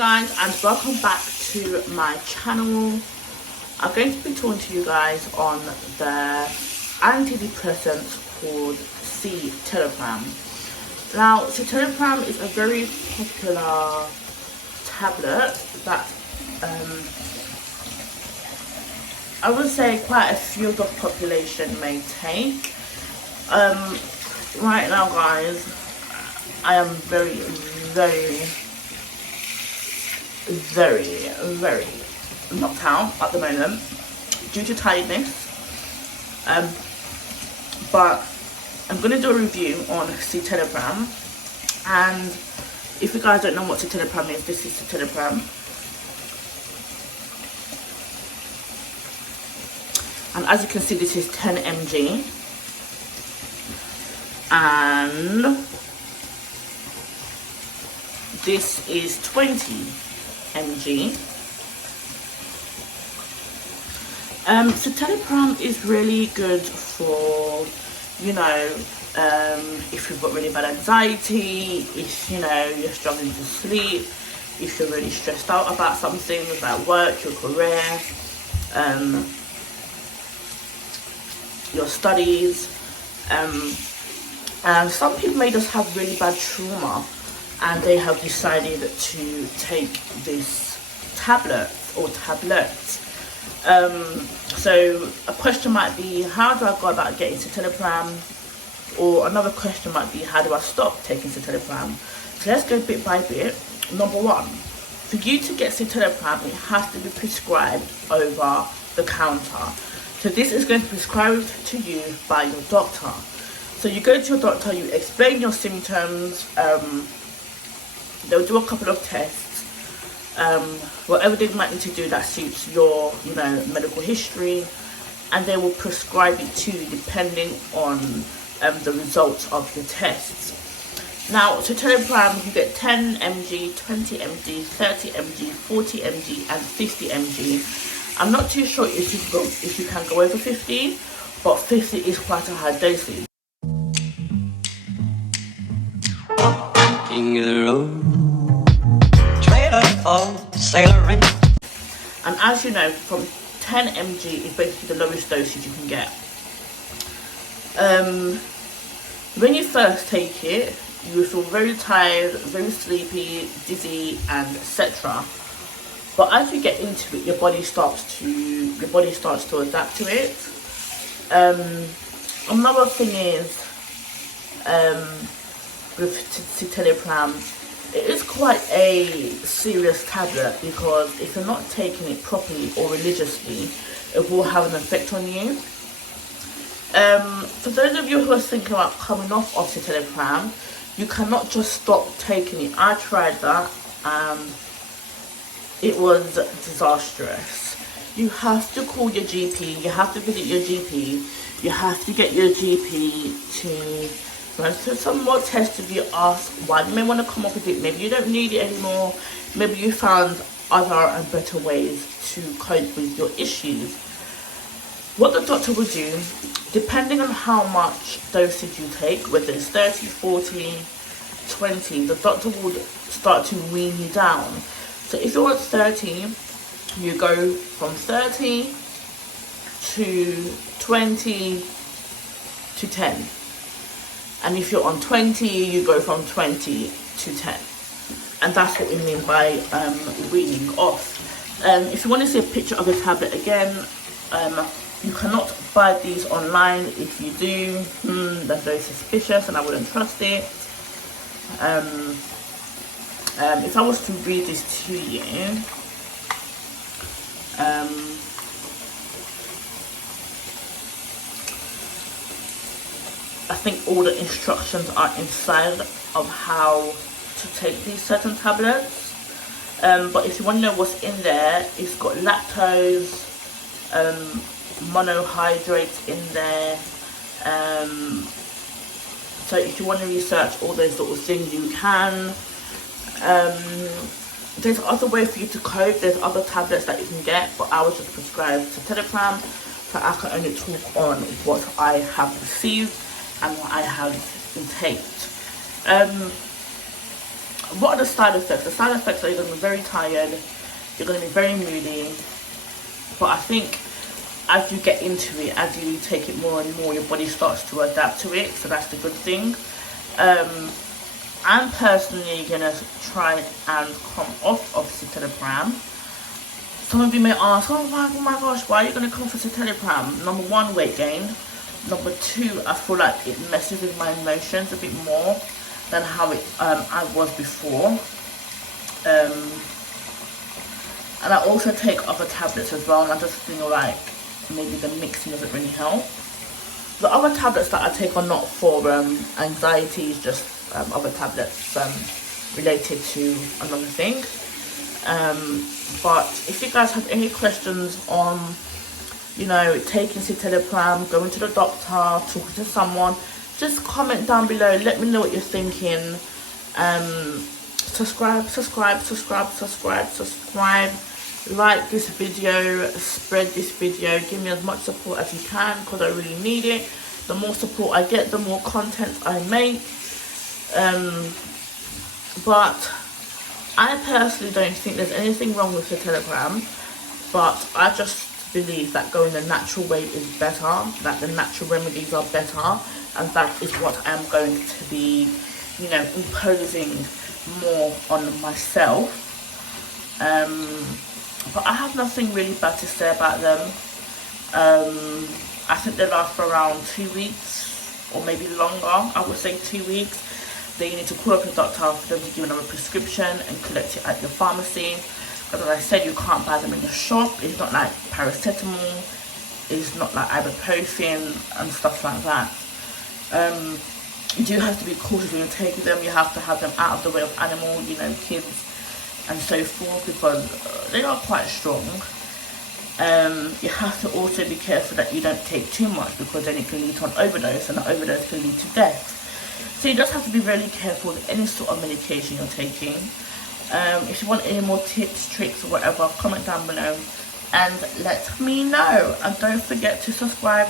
guys, and welcome back to my channel. I'm going to be talking to you guys on the antidepressants called Citalopram. Now, Citalopram is a very popular tablet that I would say quite a few of the population may take. Right now, guys, I am very knocked out at the moment due to tiredness, but I'm going to do a review on Citalopram. And if you guys don't know what Citalopram is, this is Citalopram, and as you can see, this is 10 mg, and this is 20 mg. Citalopram is really good for, you know, if you've got really bad anxiety, if you know you're struggling to sleep, if you're really stressed out about something, about work, your career, your studies, and some people may just have really bad trauma and they have decided to take this tablet or tablets. So a question might be, how do I go about getting Citalopram? Or another question might be, how do I stop taking Citalopram? So let's go bit by bit. Number one, for you to get Citalopram, it has to be prescribed over the counter. So this is going to be prescribed to you by your doctor. So you go to your doctor, you explain your symptoms, they'll do a couple of tests, whatever they might need to do that suits your, you know, medical history, and they will prescribe it to you depending on the results of your tests. Now, Citalopram, you get 10 mg, 20 mg, 30 mg, 40 mg, and 50 mg. I'm not too sure if you can go over 50, but 50 is quite a high dosage. And as you know, from 10 mg is basically the lowest dosage you can get. When you first take it, you will feel very tired, very sleepy, dizzy, and etc. But as you get into it, your body starts to adapt to it. Another thing is, with Citalopram, it is quite a serious tablet, because if you're not taking it properly or religiously, it will have an effect on you. For those of you who are thinking about coming off of Citalopram, you cannot just stop taking it. I tried that, it was disastrous. You have to call your GP, you have to visit your GP, you have to get your GP to run through some more tests if you ask why you may want to come up with it. Maybe you don't need it anymore, maybe you found other and better ways to cope with your issues. What the doctor will do, depending on how much dosage you take, whether it's 30, 40, 20, the doctor will start to wean you down. So if you're at 30, you go from 30 to 20 to 10. And if you're on 20, you go from 20 to 10. And that's what we mean by weaning off. If you want to see a picture of the tablet again, you cannot buy these online. If you do, that's very suspicious and I wouldn't trust it. If I was to read this to you, I think all the instructions are inside of how to take these certain tablets. But if you want to know what's in there, it's got lactose, monohydrates in there. So if you want to research all those sort of things, you can. There's other ways for you to cope. There's other tablets that you can get, but I was just prescribed Citalopram, so I can only talk on what I have received and what I have intaked. what are the side effects? The side effects are you're going to be very tired, you're going to be very moody, but I think as you get into it, as you take it more and more, your body starts to adapt to it, so that's the good thing. I'm personally going to try and come off of Citalopram. Some of you may ask, oh my gosh, why are you going to come for Citalopram? Number one, weight gain. Number two, I feel like it messes with my emotions a bit more than how I was before. And I also take other tablets as well, and I just feel like maybe the mixing doesn't really help. The other tablets that I take are not for anxiety, it's just other tablets related to another thing. But if you guys have any questions on, you know, taking Citalopram, going to the doctor, talking to someone, just comment down below, let me know what you're thinking. Subscribe, like this video, spread this video, give me as much support as you can, because I really need it. The more support I get, the more content I make. But I personally don't think there's anything wrong with Citalopram, but I just believe that going the natural way is better, that the natural remedies are better, and that is what I'm going to be, you know, imposing more on myself. But I have nothing really bad to say about them. I think they last for around 2 weeks, or maybe longer. I would say 2 weeks. Then you need to call up your doctor for them to give another prescription and collect it at your pharmacy. But as I said, you can't buy them in the shop. It's not like paracetamol, it's not like ibuprofen and stuff like that. You do have to be cautious when you're taking them. You have to have them out of the way of animals, you know, kids and so forth, because they are quite strong. You have to also be careful that you don't take too much, because then it can lead to an overdose, and an overdose can lead to death. So you just have to be really careful with any sort of medication you're taking. If you want any more tips, tricks or whatever, comment down below and let me know. And don't forget to subscribe.